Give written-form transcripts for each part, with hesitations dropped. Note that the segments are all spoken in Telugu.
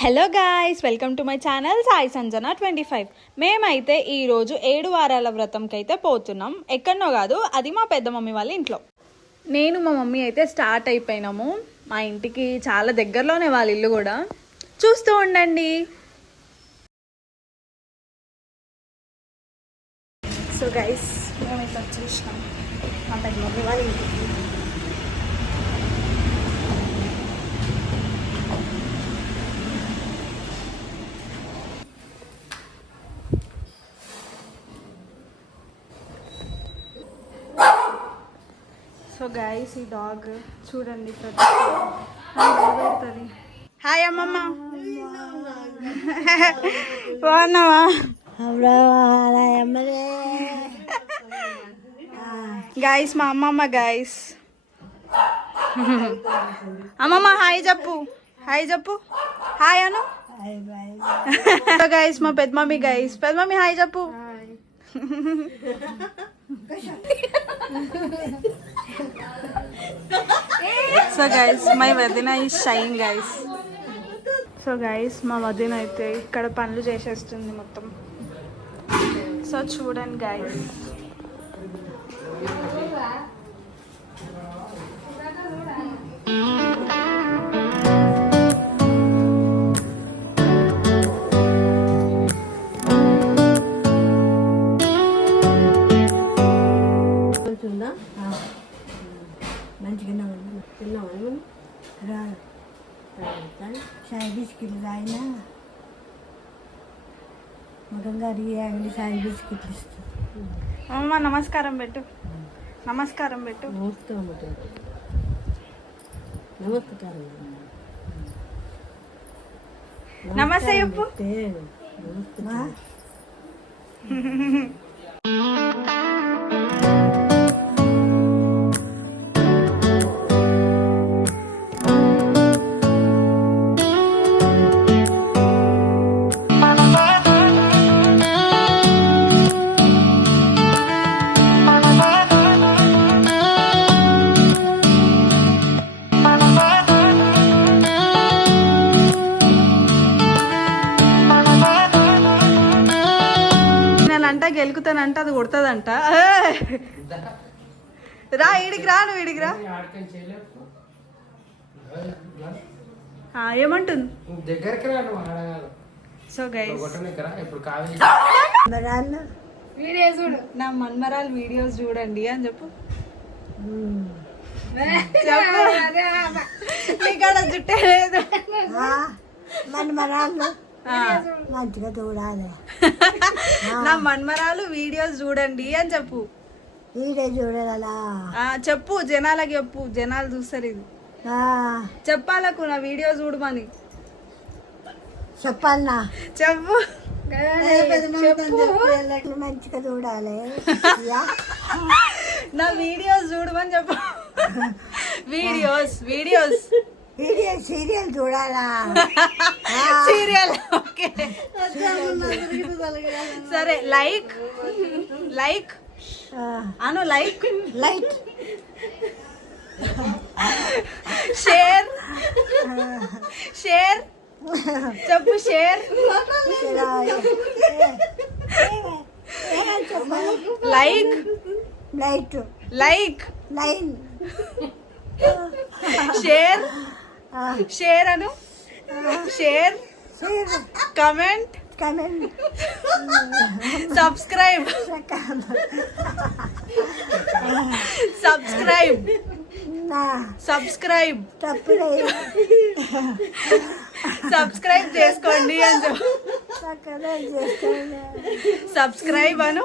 Hello guys, welcome to my channel Sai Sanjana 25. మేమైతే ఈరోజు 7 వారాల వ్రతంకి అయితే పోతున్నాం. ఎక్కడనో కాదు, అది మా పెద్ద మమ్మీ వాళ్ళ ఇంట్లో. నేను మా మమ్మీ అయితే స్టార్ట్ అయిపోయినాము. మా ఇంటికి చాలా దగ్గరలోనే వాళ్ళ ఇల్లు కూడా. చూస్తూ ఉండండి. సో గైస్, మేమైతే వచ్చేసినాం మా పెద్ద మమ్మీ వాళ్ళ ఇంటికి. సో గైస్, ఈ డాగ్ చూడండి పెడుతుంది. హాయ్ అమ్మమ్మ, బాగున్నావా? గైస్ మా అమ్మమ్మ. గైస్ అమ్మమ్మ హాయ్ చెప్పు, హాయ్ చెప్పు, హాయ్ అను. గైస్ మా పెద్ద మమ్మీ. గైస్ పెద్ద మమ్మీ హాయ్ చెప్పు. సో గైస్ మై వదిన is shine guys. So guys మా వదిన అయితే ఇక్కడ పనులు చేసేస్తుంది మొత్తం. సో చూడండి గైస్. అమ్మ నమస్కారం పెట్టు, నమస్కారం పెట్టు. నమస్తే చెప్పు. గెలుకుతానంట, అది కొడుతుందంట. రా ఈడికి రా, నువ్వు ఈడికి రా. ఏమంటుంది? సో గైస్ నా మన్మరాలు వీడియోస్ చూడండి అని చెప్పు. ఇక్కడ జుట్టే లేదు. మంచిగా చూడాలి. నా మన్మరాలు వీడియోస్ చూడండి అని చెప్పు. వీడియో చూడాలా చెప్పు, జనాలకి చెప్పు, జనాలు చూస్తారు. ఇది చెప్పాలకు నా వీడియో చూడమని చెప్పాలనా? చెప్పు. మంచిగా చూడాలి. నా వీడియోస్ చూడమని చెప్పు. వీడియోస్ వీడియోస్ సీరియల్ చూడాలా? సీరియల్ ఓకే సరే. లైక్ లైక్ అను, లైక్ లైక్ షేర్ షేర్ చెప్పు. Share like light like line share share అను. Share comment comment subscribe subscribe subscribe subscribe చేసుకోండి అని చెప్పు. సబ్స్క్రైబ్ అను.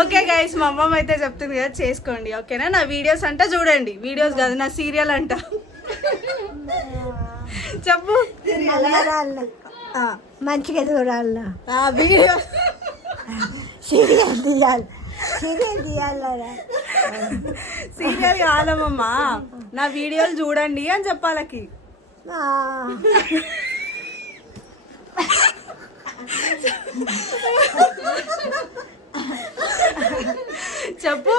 ఓకే గైస్, మా అమ్మమ్మ అయితే చెప్తుంది కదా, చేసుకోండి ఓకేనా. నా వీడియోస్ అంట చూడండి. వీడియోస్ కాదు, నా సీరియల్ అంట. చెప్పు. మంచిగా చూడాలి. వీడియో సీరియల్ తీయాలి. సీరియల్ తీయాలి. సీరియల్ కాదమ్మా, నా వీడియోలు చూడండి అని చెప్పాలకి. చెప్పు.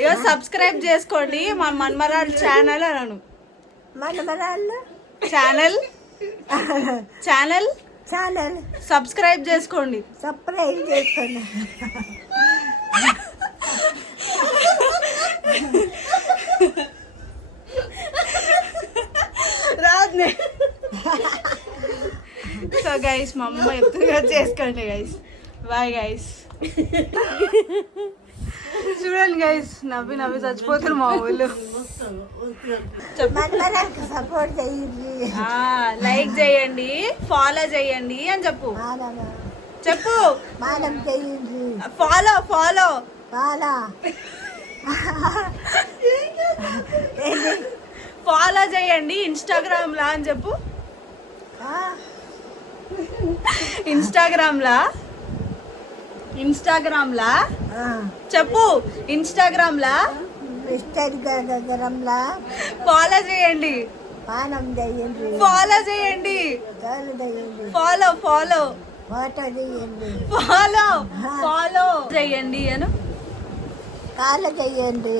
ఇక సబ్స్క్రైబ్ చేసుకోండి మా మన్మరాల్ ఛానల్ అను. మనమరాళ్ళు ఛానల్ ఛానల్ ఛానల్ సబ్స్క్రైబ్ చేసుకోండి. సబ్స్క్రైబ్ చేసుకోండి. రాదు. సో గైస్ మా అమ్మ ఎప్పుడు చేసుకోండి గైస్. Bye guys. చూడండి గైస్ నవ్వి నవ్వి చచ్చిపోతారు మా ఊళ్ళు. మనమరాళ్ళకి సపోర్ట్ చేయండి. లైక్ చేయండి, ఫాలో చేయండి అని చెప్పు. చెప్పు. మానం చేయండి. ఫాలో ఫాలో చాలా ఫాలో చేయండి ఇన్స్టాగ్రామ్ లా అని చెప్పు. ఇన్స్టాగ్రామ్ లా చెప్పు. ఇన్స్టాగ్రామ్ లా ఇన్స్టాగ్రామ్లా ఫాలో చేయండి. మానం చేయండి. ఫాలో చేయండి. చాలు చేయండి. ఫాలో ఫాలో ఫోటో చేయండి. ఫాలో ఫాలో చేయండి అను. కాళ్ళు చేయండి.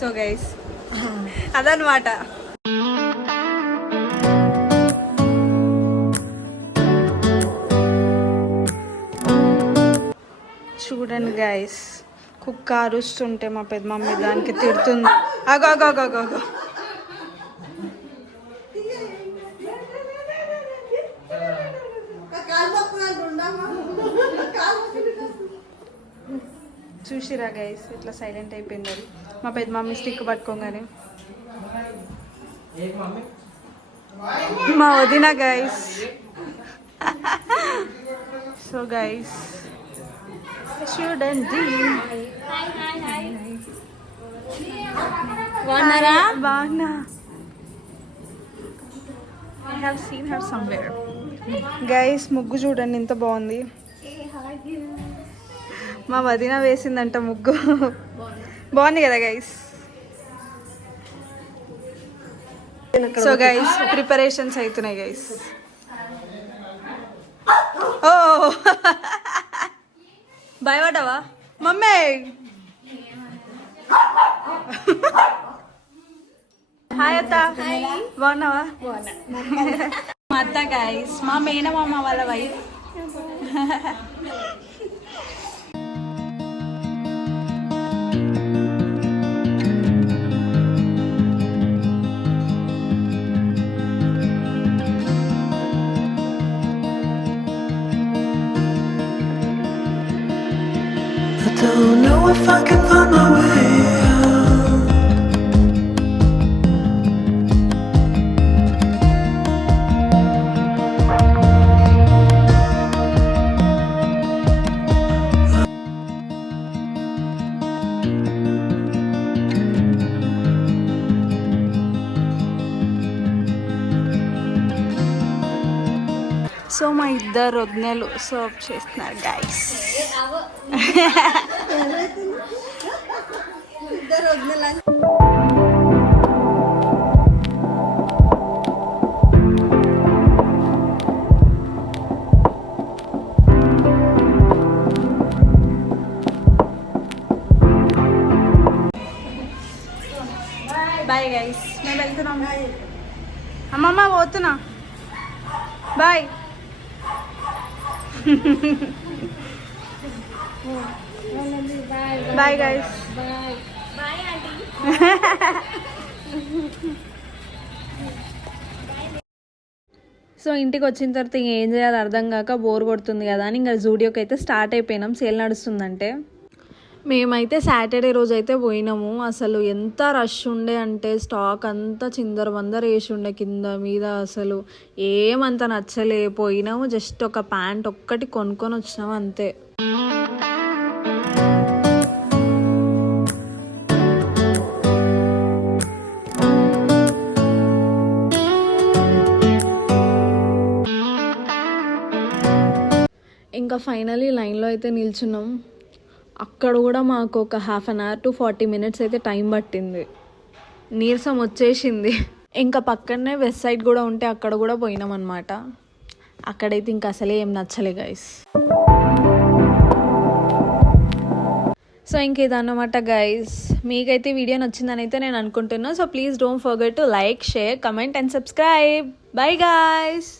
సో గైస్ అదనమాట. చూడండి గైస్ కుక్క అరుస్తుంటే మా పెద్ద మమ్మీ దానికి తిడుతుంది. అగో అగో అగో అగో. చూసిరా గైస్ ఇట్లా సైలెంట్ అయిపోయింది అది. మా పెద్ద మమ్మీ స్టిక్ పట్టుకోగానే మా వదిన గైస్. సో గైస్ చూడండి బాగున్నారా? బాగున్నా. I have seen her somewhere. Guys ముగ్గు చూడండి ఎంత బాగుంది. మా వదిన వేసిందంట ముగ్గు. బాగుంది కదా గైస్. సో గైస్ ప్రిపరేషన్స్ అవుతున్నాయి గైస్. ఓ భయపడ్డావా మమ్మీ? హాయ్ అత్త, బాగున్నావా? మా అత్త గైస్ మా మేనమామ వాళ్ళ wife. Don't know if I can find my way out. So మా ఇద్దరు వదినలు సర్వ్ చేస్తున్నారు గైస్. బాయ్ గైస్ మేము వెళ్తున్నాం. అమ్మమ్మ పోతున్నా. బాయ్. Bye guys. సో ఇంటికి వచ్చిన తర్వాత ఏం చేయాలో అర్థం కాక బోర్ కొడుతుంది కదా అని ఇంకా జూడియోకి అయితే స్టార్ట్ అయిపోయినాం. సేల్ నడుస్తుందంటే మేమైతే సాటర్డే రోజు అయితే పోయినాము. అసలు ఎంత రష్ ఉండే అంటే స్టాక్ అంతా చిందర వందర వేసి ఉండే కింద మీద. అసలు ఏమంత నచ్చలే. పోయినాము జస్ట్ ఒక ప్యాంట్ ఒక్కటి కొనుక్కొని వచ్చినాము అంతే. ఇంకా ఫైనలీ లైన్లో అయితే నిల్చున్నాం. అక్కడ కూడా మాకు ఒక 1/2 hour to 40 minutes అయితే టైం పట్టింది. నీరసం వచ్చేసింది. ఇంకా పక్కనే వెస్ట్ సైడ్ కూడా ఉంటే అక్కడ కూడా పోయినాం అనమాట. అక్కడైతే ఇంకా అసలే ఏం నచ్చలే గైస్. సో ఇంకేదన్నమాట గైస్, మీకైతే వీడియో నచ్చిందని అయితే నేను అనుకుంటున్నాను. So please don't forget to like, share, comment and subscribe. Bye guys.